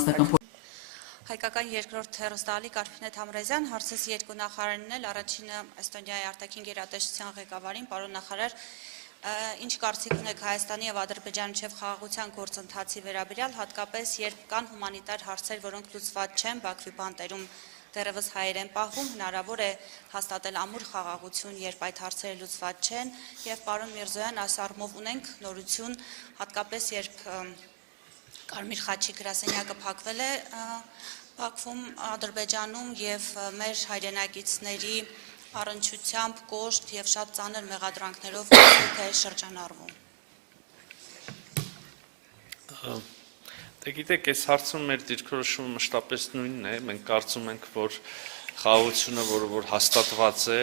անձնական Հայկական երկրորդ հեռուստաալի Կարփինե Թամրազյան, հարցս երկու նախարարին էլ, առաջինը Էստոնիայի արտաքին գերատեսչության ղեկավարին, պարոն նախարար, ինչ կարծիք ունեք Հայաստանի եւ Ադրբեջանի միջև խաղաղության գործընթացի վերաբերյալ, հատկապես երբ կան հումանիտար հարցեր, որոնք լուծված չեն, Բաքվի բանտերում դեռևս հայեր են պահվում, հնարավոր է հաստատել ամուր խաղաղություն, երբ այդ հարցերը լուծված չեն, եւ պարոն Միրզոյան, այս առումով ունենք նորություն, հատկապես երբ Կարմիր խաչի գրասենյակը փակվել է Բաքվում, Ադրբեջանում եւ մեր հայրենակիցների առնչությամբ կոշտ եւ շատ ծանր մեղադրանքներով է շրջանառվում։ Դե գիտեք, այս հարցում մեր դիրքորոշումը մշտապես նույնն է, մենք կարծում ենք, որ խաղաղությունը, որ հաստատված է,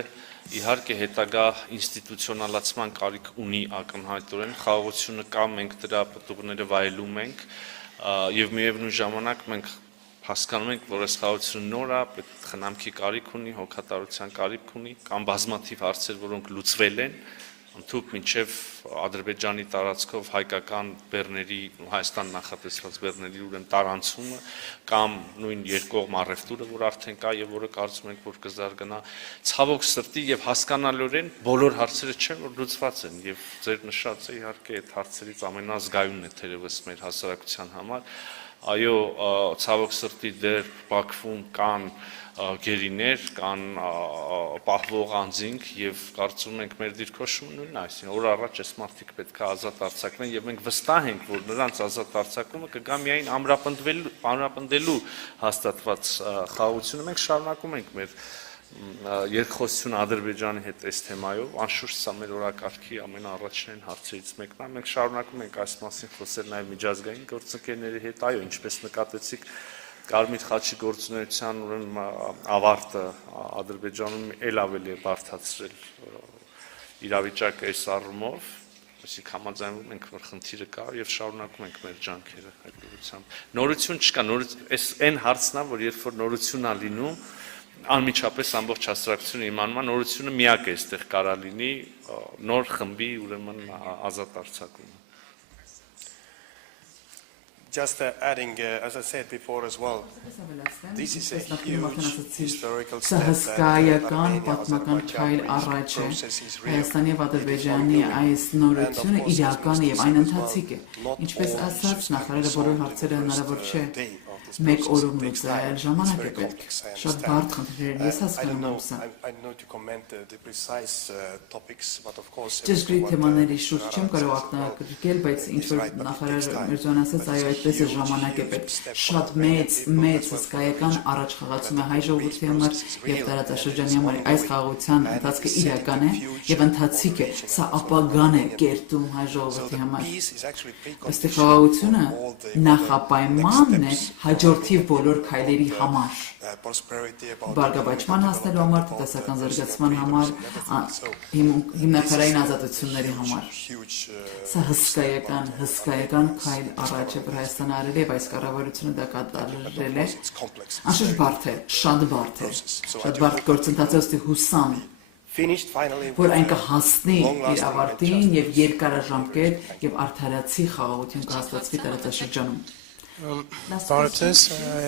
իհարկե հետագա ինստիտուցիոնալացման կարիք ունի ակնհայտորեն, խաղաղությունը կա, մենք դրա պտուղները վայելում ենք եւ միևնույն ժամանակ մենք հասկանում ենք, որ այս խաղաղությունը նոր է, խնամքի կարիք ունի, հոգատարության կարիք ունի, կամ բազմաթիվ հարցեր, որոնք լուծվել են, ընդհանուր մինչև Ադրբեջանի տարածքով հայկական բեռների, Հայաստան նախատեսված բեռների ուրեմն տարանցումը կամ նույն երկկողմ առևտուրը, որ արդեն կա եւ որը կարծում ենք, որ կզարգանա, ցավոք սրտի եւ հասկանալիորեն բոլոր հարցերը չեն, որ լուծված են եւ ձեր նշածը իհարկե այդ հարցերից ամենազգայունն է թերևս մեր հասարակության համար։ Այո, ցավոք սրտի դեռ Բաքվում կան գերիներ, կան պահվող անձինք եւ կարծում ենք մեր դիրքորոշումը նույնն է, այսինքն օր առաջ այս մարդիկ պետք է ազատ արձակվեն եւ մենք վստահ ենք, որ նրանց ազատ արձակումը կգա միայն ամրապնդելու հաստատված խաղաղությունը։ Մենք շարունակում ենք մեր երկխոսությունը Ադրբեջանի հետ այս թեմայով, անշուշտ սա մեր օրակարգի ամենաառաջնային հարցերից մեկն է, մենք շարունակում ենք այս մասին խոսել նաև միջազգային գործընկերների հետ, այո, ինչպես նկատեցիք, Կարմիր խաչի գործունեության ավարտը Ադրբեջանում էլ ավելի է բարդացրել իրավիճակը այս առումով, այսինքն համաձայնվում ենք, որ խնդիրը կա եւ շարունակում ենք մեր ջանքերը այդ ուղղությամբ։ Նորություն չկա, այս այն հարցն է, որ երբ որ նորություն է լինում, անմիջապես ամբողջ հասարակությունը իմանում է, նորությունը միակ է այստեղ կարա լինի նոր խմբի ուրեմն ազատ արձակումը։ Just adding, as I said before as well, this is a huge historical step հսկայական պատմական քայլ առաջ է Հայաստանի եւ Ադրբեջանի այս նորությունը իրական է եւ այն ընթացիկ է։ Ինչպես ասաց նախարարը, բոլոր հարցերը հնարավոր չէ մեկ օրում լուծել, ժամանակ է պետք։ Շատ բարդ խնդիրներ, ես հասկանում եմ սա։ Ճշգրիտ թեմաների շուրջ չեմ կարող ակնարկել, բայց ինչ որ նախարար Միրզոյան ասաց, այո, այդպես է ժամանակ է պետք։ Շատ մեծ հսկայական առաջխաղացում է հայ ժողովրդի համար եւ տարածաշրջանի համար։ Այս խաղաղության ընթացքը իրական է եւ ընթացիկ է։ Սա ապագան է կերտում հայ ժողովրդի համար։ Ըստ խաղաղությունը նախապայմանն է հաջորդի բոլոր քայլերի համար, բարգավաճման հասնելու համար, տնտեսական զարգացման համար, հիմնաքարային ազատությունների համար։ Սա հսկայական քայլ առաջ է, որ Հայաստանը արել է եւ այս կառավարությունը դա կատարել է։ Անշուշտ բարդ է, շատ բարդ գործընթաց է, ըստ հուսամ, որ այն կհասնի իր ավարտին եւ երկարաժամկետ եւ արդարացի խաղաղություն կհաստատվի տարածաշրջանում։ Բարև,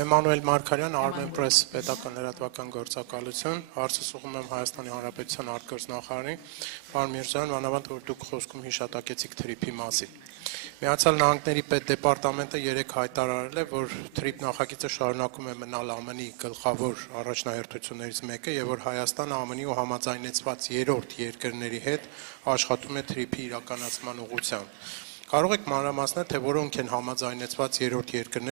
Էմանուել Մարգարյան, Armen Press պետական լրատվական գործակալություն, հարցս ուղղում եմ Հայաստանի Հանրապետության արտգործնախարարին, պարոն Միրզոյան, մանավանդ որ դուք խոսքում հիշատակեցիք թրիփի մասին։ Միացյալ Նահանգների պետդեպարտամենտը երեկ հայտարարել է, որ թրիփ նախագիծը շարունակում է մնալ ԱՄՆ-ի գլխավոր առաջնահերթություններից մեկը եւ որ Հայաստանը ԱՄՆ-ի ու համաձայնեցված երրորդ երկրների հետ աշխատում է թրիփի իրականացման ուղղությամբ։ Կարող եք մանրամասնել, թե որոնք են համաձայնեցված երրորդ երկրները